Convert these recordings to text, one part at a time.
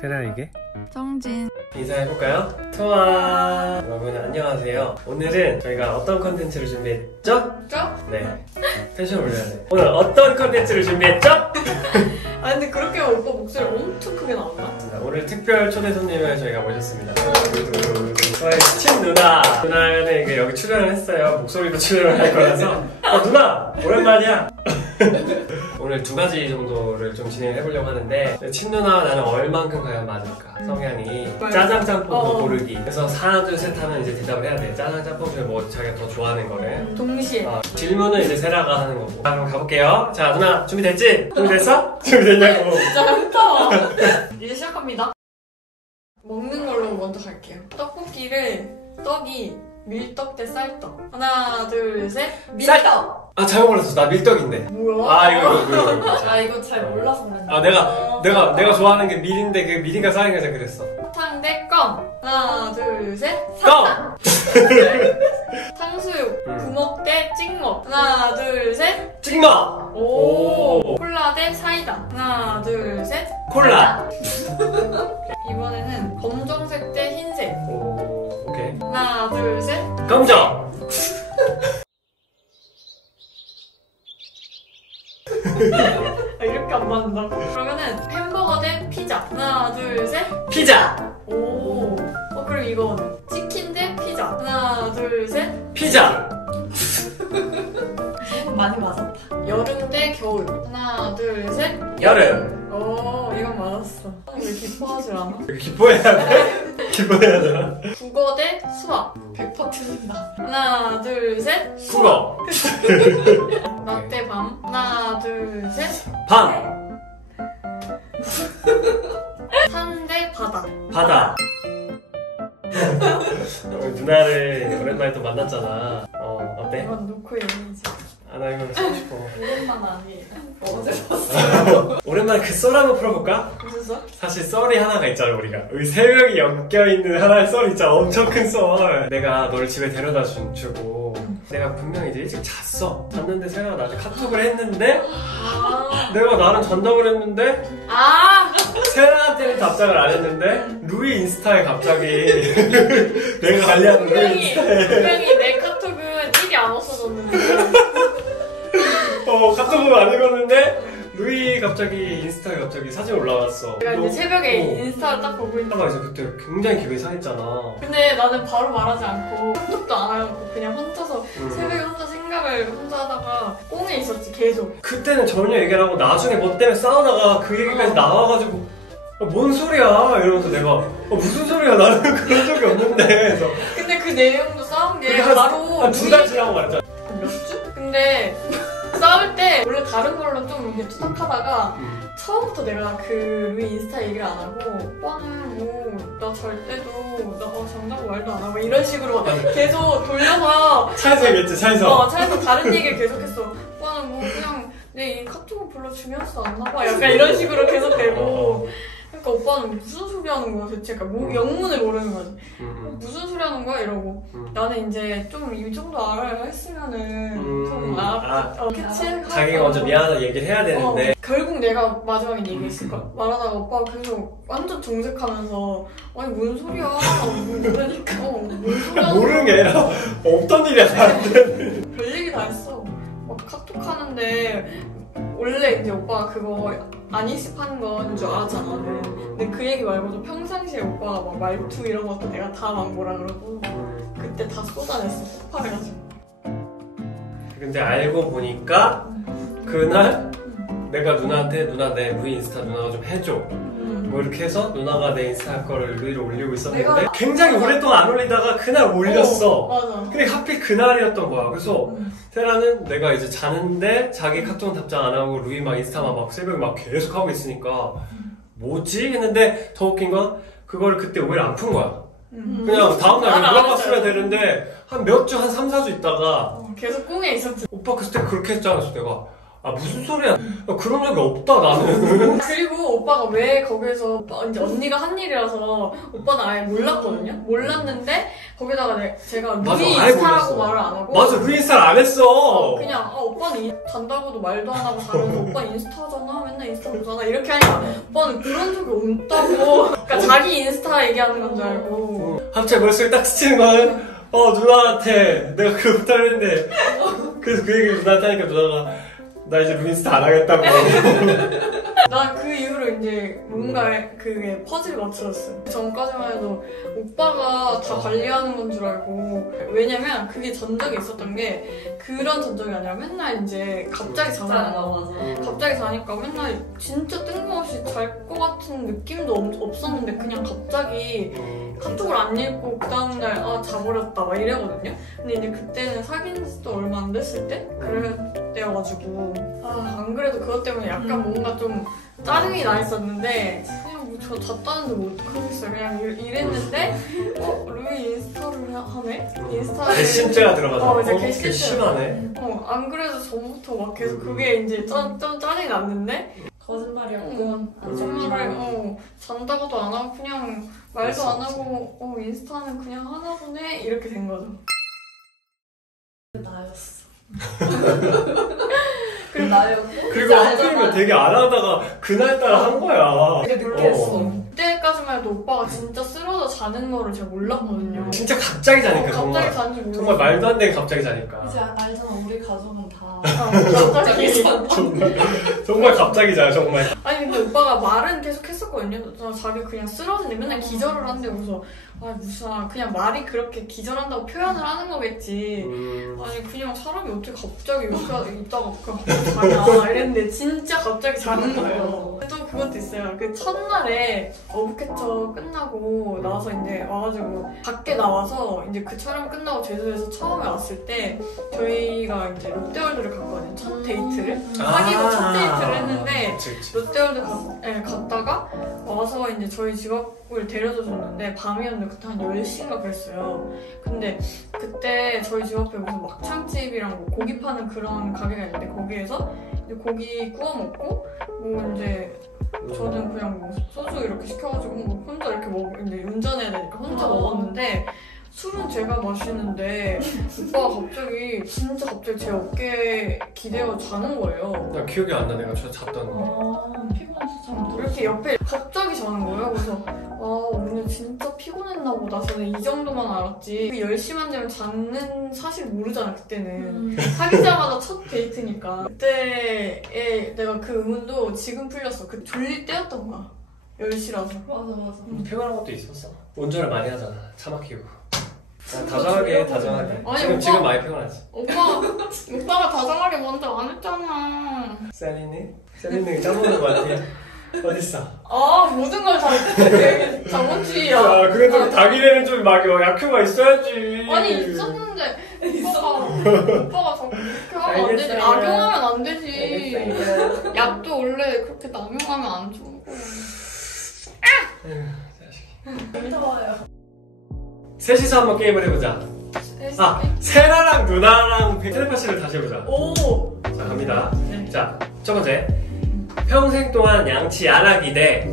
세라에게 정진 인사해볼까요? 토아 여러분 안녕하세요. 오늘은 저희가 어떤 컨텐츠를 준비했죠? 네, 텐션 올려야 돼. 오늘 어떤 컨텐츠를 준비했죠? 아 근데 그렇게 하면 오빠 목소리 엄청 크게 나온다? 오늘 특별 초대 손님을 저희가 모셨습니다. 저희 친 누나는 이게 여기 출연을 했어요. 목소리로 출연을 할 거라서 누나! 오랜만이야! 오늘 두 가지 정도를 좀 진행을 해보려고 하는데 친누나와 나는 얼만큼 과연 맞을까? 성향이 짜장 짬뽕 고르기. 그래서 하나 둘 셋 하면 이제 대답을 해야 돼. 짜장 짬뽕 중에 뭐 자기가 더 좋아하는 거를 동시에 질문은 이제 세라가 하는 거고. 자, 그럼 가볼게요. 자, 누나 준비됐지? 준비됐어? 준비됐냐고. 진짜 흠터 이제 시작합니다. 먹는 걸로 먼저 갈게요. 떡볶이를 떡이 밀떡 대 쌀떡. 하나 둘 셋 밀떡! 아, 잘못 몰랐어. 나 밀떡인데. 뭐야? 아, 이거. 아 이거 잘 몰라서 그랬나? 아, 내가 좋아하는 게 밀인데 그 밀인가 쌀인가 잘 그랬어. 사탕 대 껌. 하나 둘 셋 껌! 탕수육 구먹 대 찍먹. 하나 둘 셋 찍먹! 오. 콜라 대 사이다. 하나 둘 셋 콜라! 이번에는 검정색 대 흰색. 오, 오케이. 하나 둘 셋 검정! 아, 이렇게 안 맞는다고? 그러면은 햄버거 대 피자. 하나 둘 셋 피자! 오. 그럼 이거는 치킨 대 피자. 하나 둘 셋 피자! 많이 맞았다. 여름 대 겨울. 하나 둘 셋 여름! 오, 이건 맞았어. 왜 기뻐하질 않아? 기뻐해야 돼. 기뻐해야 되나? 국어 대 수학. 100% 틀린다. 하나 둘 셋 국어! 낮 대 밤. 하나 둘 셋 밤! 산 대 바다. 바다! 누나를 오랜만에 또 만났잖아. 어때? 이건 놓고 얘기지. 아, 나 이거 쓰고 싶어. 오랜만 아니에요. 어제 봤어. 오랜만에 그 썰 한번 풀어볼까? 무슨 썰? 사실 썰이 하나가 있잖아, 우리가. 우리 세 명이 엮여있는 하나의 썰이 있잖아. 엄청 큰 썰. 내가 너를 집에 데려다 주고 내가 분명히 이제 일찍 잤어. 잤는데 세라가 나한테 카톡을 했는데 내가 나는 잔다고 했는데 세라한테는 답장을 안 했는데 루이 인스타에 갑자기 내가 관리하는 루이 인스타에 분명히 내 카톡은 1이 안 없어졌는데 카톡은 안 읽었는데 루이 갑자기 인스타에 갑자기 사진 올라왔어. 내가 이제 새벽에 인스타를 딱 보고 있는데 세라가 이제 그때 굉장히 기분이 상했잖아. 근데 나는 바로 말하지 않고 카톡도 안 하고 그냥 혼자서 새벽에 혼자 생각을 혼자 하다가 꽁에 있었지 계속. 그때는 전혀 얘기를 하고 나중에 뭐 때문에 싸우다가 그 얘기까지 나와가지고 뭔 소리야 이러면서 내가 무슨 소리야 나는 그런 적이 없는데 그래서 근데 그 내용도 싸운 게 바로 한 2달 지나고 말했잖아. 몇 주? 근데 싸울 때 원래 다른 걸로 좀 이렇게 투닥하다가 처음부터 내가 그 루이 인스타 얘기를 안 하고 오빠는 나 잘 때도 나 장난고 말도 안 하고 이런 식으로 계속 돌려서 차에서 얘기했지 차에서. 차에서 다른 얘기를 계속했어. 오빠는 그냥 내 이 카톡을 별로 중요하지도 않나 봐 약간 이런 식으로 계속 되고 그러니까 오빠는 무슨 소리 하는 거야 대체. 그러니까 영문을 모르는 거지. 무슨 소리 하는 거야 이러고 나는 이제 좀 이 정도 알아야 했으면은 좀 그치? 자기가 먼저 미안하다 얘기를 해야 되는데 결국 내가 마지막에 얘기했을 거야. 말하다가 오빠가 계속 완전 정색하면서 아니 뭔 소리야 모르니까 뭔 소리야 모르는 게 아니라 없던 일이야 나한테. 별 얘기 다 했어. 막 카톡 하는데 원래 이제 오빠가 그거 안익습하는 건 줄 알았잖아. 근데 그 얘기 말고도 평상시에 오빠가 막 말투 이런 것도 내가 다 막 뭐라 그러고 그때 다 쏟아냈어. 폭발해가지고. 근데 알고 보니까 그날 내가 누나한테 누나 내 루이 인스타 누나가 좀 해줘 뭐 이렇게 해서 누나가 내 인스타 거를 루이를 올리고 있었는데 굉장히 오랫동안 안 올리다가 그날 올렸어. 맞아. 근데 하필 그날이었던 거야. 그래서 세라는 내가 이제 자는데 자기 카톡은 답장 안 하고 루이 막 인스타만 막 새벽에 막 계속 하고 있으니까 뭐지? 했는데 더 웃긴 건 그걸 그때 오히려 안 푼 거야. 그냥 다음날 연락봤으면 되는데 한 몇 주, 한 3, 4주 있다가 계속 꽁에 있었지. 오빠 그때 그렇게 했잖아. 그래서 내가 아 무슨 소리야? 야, 그런 적이 없다 나는. 그리고 오빠가 왜 거기서 이제 언니가 한 일이라서 오빠는 아예 몰랐거든요. 몰랐는데 거기다가 제가 맞아, 루이 아예 인스타라고 몰랐어. 말을 안 하고 맞아 루이 인스타를 안 했어. 그냥 오빠는 잔다고도 말도 안 하고 자면서 오빠 인스타잖아 맨날 인스타 보잖아 이렇게 하니까 오빠는 그런 적이 없다고. 그러니까 자기 인스타 얘기하는 건 줄 알고. 갑자기 머릿속에 딱 스치는 거는 누나한테 내가 그걸 부탁했는데 그래서 그 얘기를 누나한테 하니까 누나가 나 이제 루인스타 안 하겠다고. 난 그 이후로 이제 뭔가 그게 퍼즐이 맞춰졌어. 전까지만 해도 오빠가 다 관리하는 건 줄 알고. 왜냐면 그게 전적이 있었던 게 그런 전적이 아니라 맨날 이제 갑자기 자잖아. 갑자기 자니까 맨날 진짜 뜬금없이 잘 것 같은 느낌도 없었는데 그냥 갑자기 카톡을 안 읽고 그 다음날 자버렸다 막 이래거든요. 근데 이제 그때는 사귄 지도 얼마 안 됐을 때? 그럴 때여가지고 안 그래도 그것 때문에 약간 뭔가 좀 짜증이 나 있었는데 그냥 뭐 저 잤다는데 뭐 어떡하겠어요. 그냥 이랬는데 루이 인스타를 하네? 인스타를 개심죄가 들어가서 이제 개심죄. 심하네. 안 그래도 전부터 막 계속 그게 이제 좀 짜증이 났는데 거짓말이었고 거짓말을 잔다고도 안 하고 그냥 말도 안 하고 인스타는 그냥 하나 보네 이렇게 된 거죠. 나였어. 그리고 나였고 그리고 하필이면 되게 안 하다가 그날따라 한 거야. 되게 늦게 했어. 그때까지만 해도 오빠가 진짜 쓰러져 자는 거를 제가 몰랐거든요. 진짜 갑자기 자니까 갑자기 자는지 몰랐어. 정말 말도 안 되게 갑자기 자니까. 이제 알잖아 우리 가족은 다 갑자기 정말 갑자기 자요 정말. 아니 근데 오빠가 말은 계속 했었거든요. 자기 그냥 쓰러진데 맨날 기절을 한대. 그래서 무슨 그냥 말이 그렇게 기절한다고 표현을 하는 거겠지. 아니 그냥 사람이 어떻게 갑자기 이렇게 있다가 그냥 갑자기 자냐 이랬는데 진짜 갑자기 자는 거예요. 또 그것도 있어요. 그 첫날에 어부캐쳐 끝나고 나와서 이제 와가지고 밖에 나와서 이제 그 촬영 끝나고 제주에서 처음에 왔을 때 저희가 이제 롯데월드를 갔거든요. 첫 데이트를 사귀고 첫 데이트를 했는데 롯데월드 갔다가 와서 이제 저희 집 앞을 데려다 줬는데 밤이었는데 그때 한 10시인가 그랬어요. 근데 그때 저희 집 앞에 무슨 막창집이랑 뭐 고기 파는 그런 가게가 있는데 거기에서 이제 고기 구워 먹고 뭐 이제 저는 그냥 뭐 소주 이렇게 시켜가지고 뭐 혼자 이렇게 이제 운전해야 되니까 혼자 먹었는데 술은 제가 마시는데 오빠가 진짜 갑자기 제 어깨에 기대어 자는 거예요. 나 기억이 안 나. 내가 저 잤던 거. 피곤해서 잠 이렇게 옆에 갑자기 자는 거예요. 그래서 오늘 진짜 피곤했나 보다. 저는 이 정도만 알았지. 10시만 되면 자는 사실 모르잖아 그때는. 사귀자마자 첫 데이트니까. 그때에 내가 그 의문도 지금 풀렸어. 그 졸릴 때였던 거야. 10시라서. 맞아. 피곤한 것도 있었어. 운전을 많이 하잖아. 차 막히고. 다정하게. 아니, 지금 많이 피곤하지. 오빠가 다정하게 먼저 안 했잖아. 셀리는 까먹는 거 같아. 어딨어? 모든 걸 다 자본주의야. 야, 그래도 닭이래는 좀 막 약효가 있어야지. 아니 있었는데 오빠가 자꾸 그렇게 하면 안 되지. 악용하면 안 되지. 약도 원래 그렇게 남용하면 안 좋은 거야. 무서워요. 셋이서 한번 게임을 해보자. 세라랑 누나랑 텔레파시를 다시 해보자. 오! 자, 갑니다. 자, 첫 번째. 평생 동안 양치 안 하기 대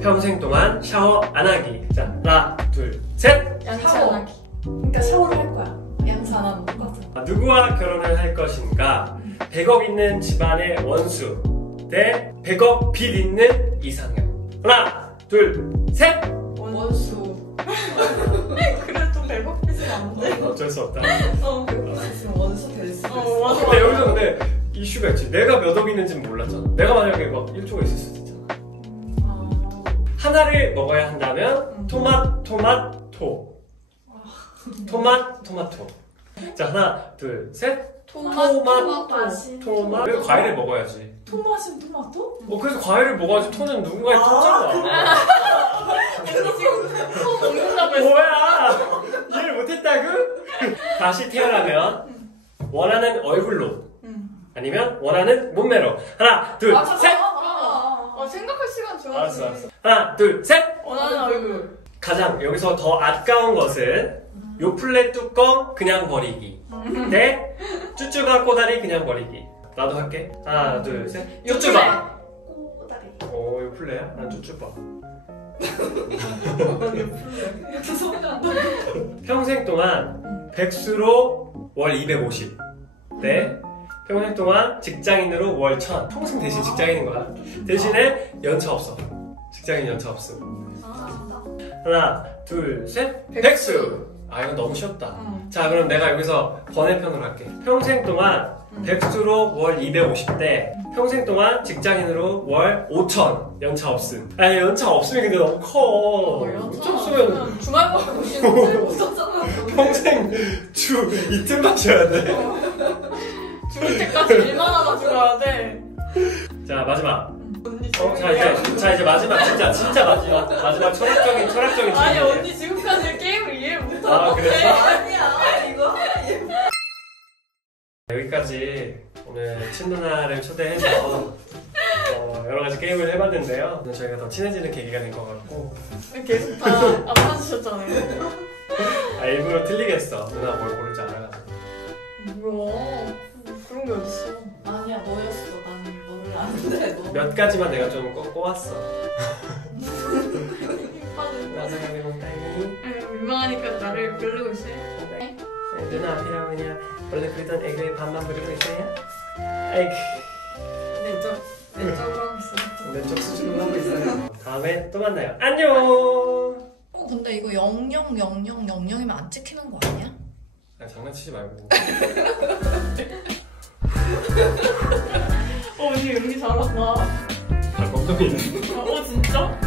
평생 동안 샤워 안 하기. 자, 하나, 둘, 셋! 양치 샤워. 안 하기. 그러니까 샤워를 할 거야. 양치 안 하면 똑같아. 누구와 결혼을 할 것인가? 100억 있는 집안의 원수 대 100억 빚 있는 이상형. 하나, 둘, 셋! 원수. 그래도 100억 빚은 안 돼. 어쩔 수 없다. 있으면 원수 될 수도 있어. 맞아. 근데 여기서 근데 이슈가 있지. 내가 몇 억 있는지는 몰랐잖아. 내가 만약에 막 1조가 있을 수도 있잖아. 하나를 먹어야 한다면 토마토. 자, 하나, 둘, 셋. 토마토. 왜 과일을 먹어야지? 토마토는 토마토? 그래서 과일을 먹어야지. 토는 누군가의 토잖아. 언니 지금 토 먹는다고 했어. 뭐야? 이해를 못했다고? 다시 태어나면 원하는 얼굴로 아니면 원하는 몸매로. 하나, 둘, 셋. 생각할 시간 줘. 알았어. 하나, 둘, 셋. 원하는 얼굴. 가장 여기서 더 아까운 것은 요플레 뚜껑 그냥 버리기 대 쭈쭈가 꼬다리 그냥 버리기. 나도 할게. 하나, 둘, 셋. 쭈쭈바. 쭈쭈바. 꼬다리. 오, 이거 플레이야? 난 쭈쭈바. 이렇게 소리 난다. 평생 동안 백수로 월 250. 네. 평생 동안 직장인으로 월 1000. 평생 대신 직장인인 거야. 대신에 연차 없어. 직장인 연차 없음. 아, 하나, 둘, 셋. 백수. 아, 이거 너무 쉬웠다. 자, 그럼 내가 여기서 번외편으로 할게. 평생 동안 백수로 월 250대, 평생 동안 직장인으로 월 5천. 연차 없음. 아니, 연차 없으면 근데 너무 커. 연차 없으면 주말만 오시는 못 썼잖아. 평생 주 이틀만 쉬어야 돼. 죽을 때까지 일만 하다 죽어야 돼. 자, 마지막. 언니 자, 이제 마지막. 진짜 마지막. 마지막 철학적인 아니 질문이에요. 언니 지금까지 게임을 이해 못하고 아, 그랬어? 아니야, 이거. 여기까지 오늘 친누나를 초대해서 여러 가지 게임을 해봤는데요. 오늘 저희가 더 친해지는 계기가 된 것 같고. 계속 다 안 맞으셨잖아요. 아, 일부러 틀리겠어. 누나 뭘 고를지 알아가지고. 뭐야? 그런 게 어딨어? 아니야, 너였어. 나는 너를 아는데. 너. 몇 가지만 내가 좀 꼬았어. 힘빠진 거. 마지막에 공단이 민망하니까 나를 부르고 있어요. 누나 앞이라고 그냥 원래 그리던 애교의 반만 부르고 있어요? 아이고. 내적으로 하고 있어요. 내쪽 수준으로 하고 있어요. 다음에 또 만나요. 안녕! 근데 이거 0000이면 안 찍히는 거 아니야? 아니, 장난치지 말고. 언니 연기 잘한다. 아, 걱정이네. 진짜?